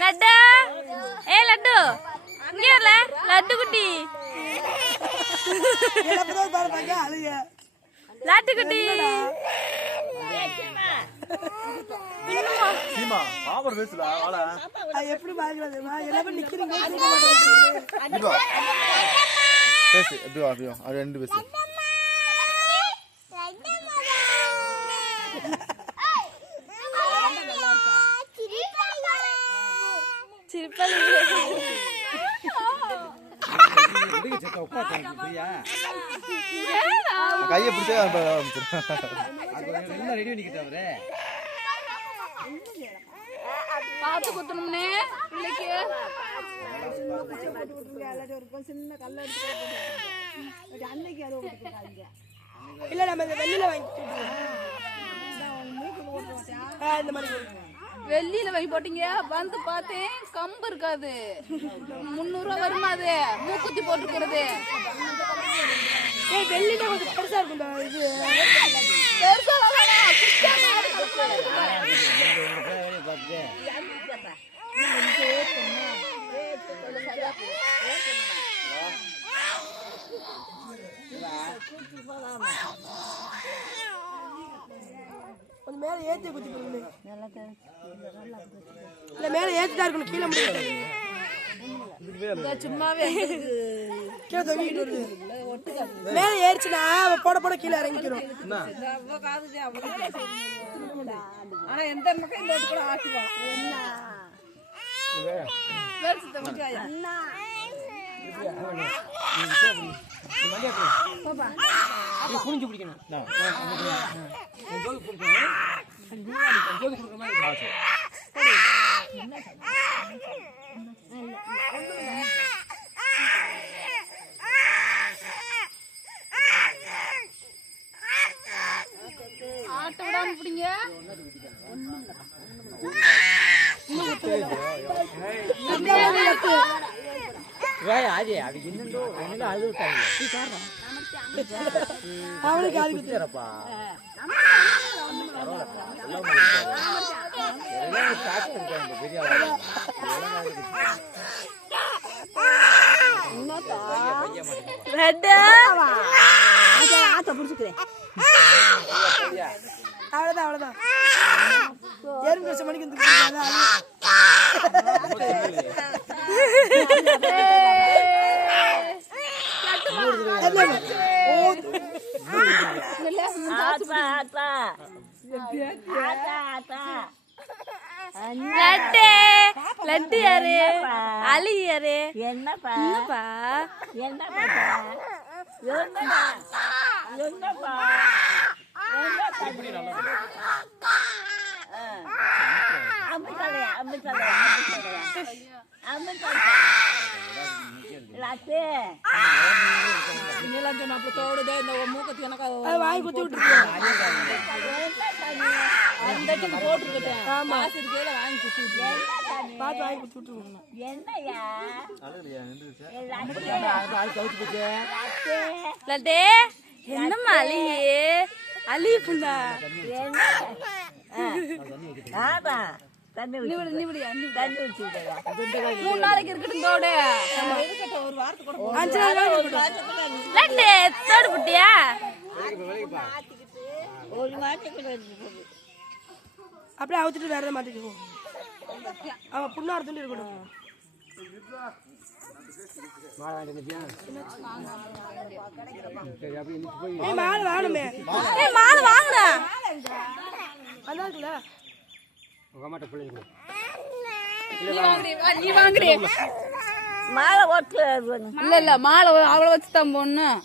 லட்டு ஏ லட்டு இங்க வரல லட்டு குட்டி லட்டு குட்டி சீமா பாப்பர் பேசுடா வாடா எப்படி பாக்குறதுமா எல்லாரும் நிக்கிறீங்க பேசு அப்படியே அப்படியே அது ரெண்டு பேசு சிரிப்பலி கையை பிடிச்சா பாத்து குத்தணும்னே பிள்ளைக்கு சின்ன கல்ல அன்னைக்கு இல்ல நம்ம வெளியில வெளியில வாங்கி போட்டீங்க வந்து பார்த்தேன் கம்பு இருக்காது 300 ரூபா வருமா அது மூக்குத்தி போட்டுக்கிறது வெளியில கொஞ்சம் பெருசா இருக்கும் இது கொஞ்சம் மேல ஏத்தி குத்தி போடுங்க இல்ல மேல ஏத்திட்டா இருக்கணும் கீழே முடியாது சும்மாவே கீழே தொங்கிட்டு வருது மேல ஏறிச்சுன்னா போட போட கீழே இறங்கிக்கிறோம் ஆனா எந்த பக்கம் இந்த கூட ஆட்டுவா குனிஞ்சு பிடிக்கணும் ஆட்ட விடாம பிடிங்க அவனுக்கு அது குத்துறப்பா அவ்வளவுதான் அவ்வளவுதான் எறும்பு கஷ்ட மணிக்கு லட்டு லட்டு யாரு அலி யாரு என்னப்பா என்னப்பா என்னப்பா என்னப்பா வாங்கி குத்தி விட்டுருக்கேன் பார்த்து வாங்கி குத்தி விட்டுருக்கோம் லட்டு என்னம்மா அலியே அலி புண்டா தண்ணி 3 நாளைக்கு இருக்கட்டும் தோடு ஒரு வாரத்துக்கு 5 நாள் லட்டு தோடு புட்டியா ஒரு மாட்டுக்கு அப்படியே அவுத்துட்டு வேற மாட்டிக்குவோம் அவன் புண்ணார துள்ளி இருக்கணும் மாலை வாங்கணுமே மாலை வாங்கடா அதான் இருக்குல்ல நீ வாங்குறே மாலை ஓட்டு இல்ல மாலை அவளை வச்சு தான் போடணும்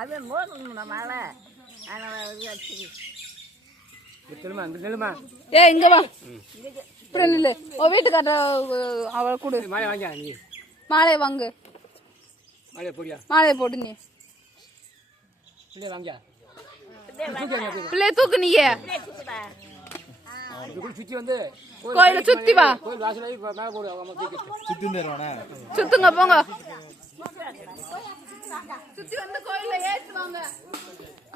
அது மோசம் மாலை ஏ இங்க வா இப்படி நில்லு உன் வீட்டுக்கார அவளை கொடு மாலையை வாங்கு மாலையை போட்டு நீ பிள்ளைய தூக்கு நீயே இப்படி சுத்தி வந்து கோயில சுத்தி வா. கோயில் வாசல் ஆகி மேல போடு அவங்க அம்மா தூக்கிட்டு. சுத்தி வந்துடுவானே. சுத்துங்க போங்க. சுத்தி வந்து கோயில ஏத்துவாங்க.